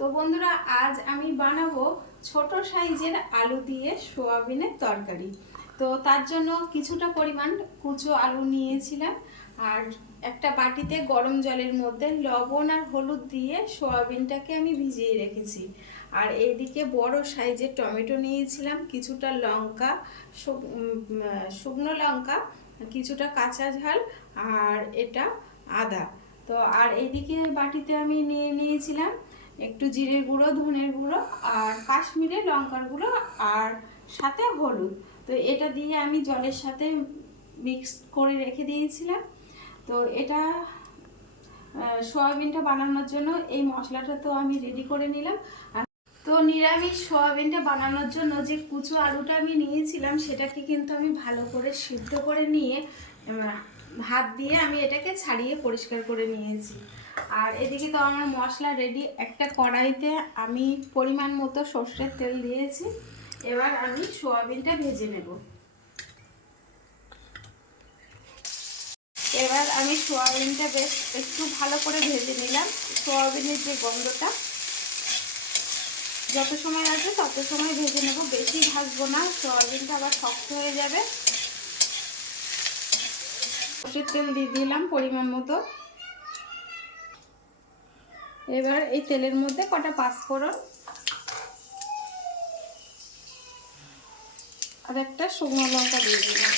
তো বন্ধুরা, আজ আমি বানাবো ছোট সাইজের আলু দিয়ে সোয়াবিনের তরকারি। তো তার জন্য কিছুটা পরিমাণ কুচো আলু নিয়েছিলাম, আর একটা বাটিতে গরম জলের মধ্যে লবণ আর হলুদ দিয়ে সোয়াবিনটাকে আমি ভিজিয়ে রেখেছি। আর এইদিকে বড় সাইজের টমেটো নিয়েছিলাম, কিছুটা লঙ্কা, শুকনো লঙ্কা, কিছুটা কাঁচা ঝাল, আর এটা আদা। তো আর এইদিকে বাটিতে আমি নিয়েছিলাম একটু জিরের গুঁড়ো, ধনের গুঁড়ো, আর কাশ্মীরি লঙ্কার গুঁড়ো, আর সাথে হলুদ। তো এটা দিয়ে আমি জলের সাথে মিক্স করে রেখে দিয়েছিলাম। তো এটা সোয়াবিনটা বানানোর জন্য এই মশলাটা তো আমি রেডি করে নিলাম। তো নিরামিষ সোয়াবিনটা বানানোর জন্য যে কুচো আলুটা আমি নিয়েছিলাম সেটাকে কিন্তু আমি ভালো করে সিদ্ধ করে নিয়ে হাত দিয়ে আমি এটাকে ছাড়িয়ে পরিষ্কার করে নিয়েছি। আর এদিকে তো আমার মশলা রেডি। একটা কড়াইতে আমি পরিমাণ মতো সর্ষের তেল দিয়েছি। এবার আমি সোয়াবিনটা ভেজে নেব। এবার আমি সোয়াবিনটা বেশ একটু ভালো করে ভেজে নিলাম। সোয়াবিনের যে গন্ধটা যত সময় আসবে তত সময় ভেজে নেব, বেশি ভাজবো না, সোয়াবিনটা আবার শক্ত হয়ে যাবে। সর্ষের তেল দিয়ে দিলাম পরিমাণ মতো। এবার এই তেলের মধ্যে কটা পাঁচফোড়ন আর একটা শুকনো লঙ্কা দিয়ে দিলাম।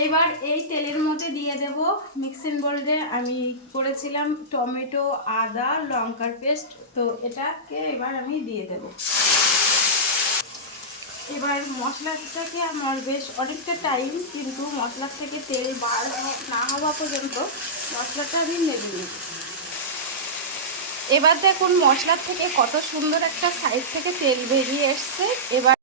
এইবার এই তেলের মধ্যে দিয়ে দেব মিক্সিং বোলে আমি করেছিলাম টমেটো, আদা, লঙ্কার পেস্ট। তো এটাকে এবার আমি দিয়ে দেব। এবার মশলাটাকে আমার বেশ অনেকটা টাইম, কিন্তু মশলার থেকে তেল বার না হওয়া পর্যন্ত মশলাটা আমি নেড়ে নিই। এবার দেখুন মশলার থেকে কত সুন্দর একটা সাইড থেকে তেল বেরিয়ে এসছে। এবার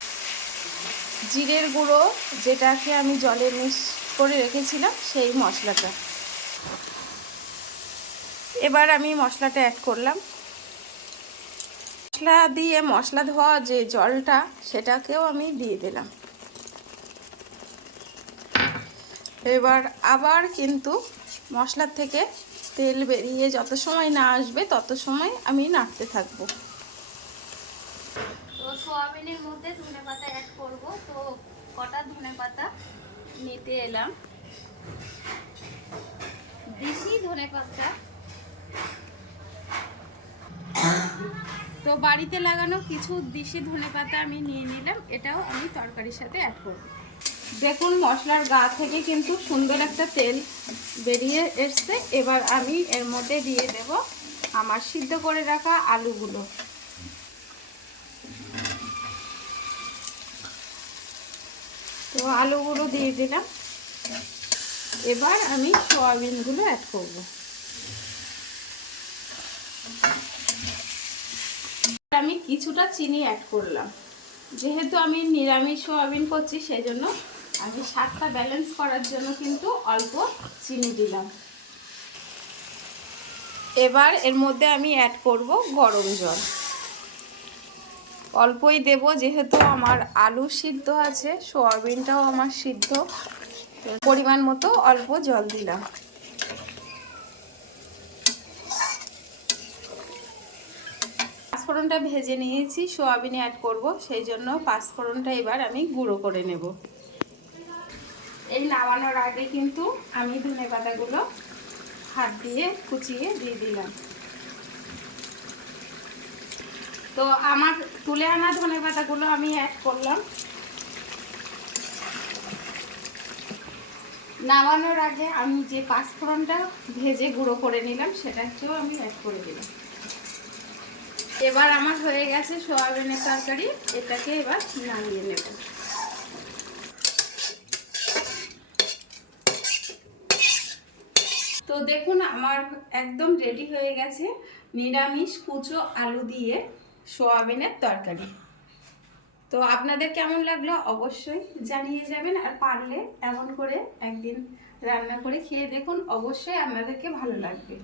জিরের গুঁড়ো, যেটাকে আমি জলে মিক্স করে রেখেছিলাম, সেই মশলাটা এবার আমি মশলাটা অ্যাড করলাম। মশলা দিয়ে মশলা ধোয়া যে জলটা সেটাকেও আমি দিয়ে দিলাম। এবার আবার কিন্তু মশলার থেকে তেল বেরিয়ে যত সময় না আসবে তত সময় আমি নাড়তে থাকবো। তো সোয়াবিনের মধ্যে ধনেপাতা অ্যাড করব। তো কটা ধনেপাতা নিতে এলাম, দেশি ধনেপাতা। তো বাড়িতে লাগানো কিছু দেশি ধনেপাতা আমি নিয়ে নিলাম, এটাও আমি তরকারির সাথে অ্যাড করব। দেখুন মশলার গা থেকে কিন্তু সুন্দর একটা তেল বেরিয়ে এসছে। এবার আমি এর মধ্যে দিয়ে দেব আমার সিদ্ধ করে রাখা আলুগুলো। তো আলুগুলো দিয়ে দিলাম। এবার আমি সয়াবিনগুলো অ্যাড করব। আমি কিছুটা চিনি অ্যাড করলাম, যেহেতু আমি নিরামিষ সোয়াবিন করছি সেই জন্য আমি স্বাদটা ব্যালেন্স করার জন্য কিন্তু অল্প চিনি দিলাম। এবার এর মধ্যে আমি অ্যাড করব গরম জল। অল্পই দেব, যেহেতু আমার আলু সিদ্ধ আছে, সোয়াবিনটাও আমার সিদ্ধ। পরিমাণ মতো অল্প জল দিলাম। পাঁচফোড়নটা ভেজে নিয়েছি, সোয়াবিনে অ্যাড করব, সেই জন্য পাঁচফোড়নটা এবার আমি গুঁড়ো করে নেব। এই নামানোর আগে কিন্তু আমি ধনেপাতাগুলো হাত দিয়ে কুচিয়ে দিয়ে দিলাম। তো আমার তুলে আনা ধনেপাতাগুলো আমি অ্যাড করলাম। নামানোর আগে আমি যে পাঁচফোড়নটা ভেজে গুঁড়ো করে নিলাম সেটাকেও আমি অ্যাড করে দিলাম। এবার আমার হয়ে গেছে সোয়াবিনের তরকারি, এটাকে এবার নামিয়ে নেব। তো দেখুন আমার একদম রেডি হয়ে গেছে নিরামিষ কুচো আলু দিয়ে সোয়াবিনের তরকারি। তো আপনাদের কেমন লাগলো অবশ্যই জানিয়ে যাবেন, আর পারলে এমন করে একদিন রান্না করে খেয়ে দেখুন, অবশ্যই আপনাদেরকে ভালো লাগবে।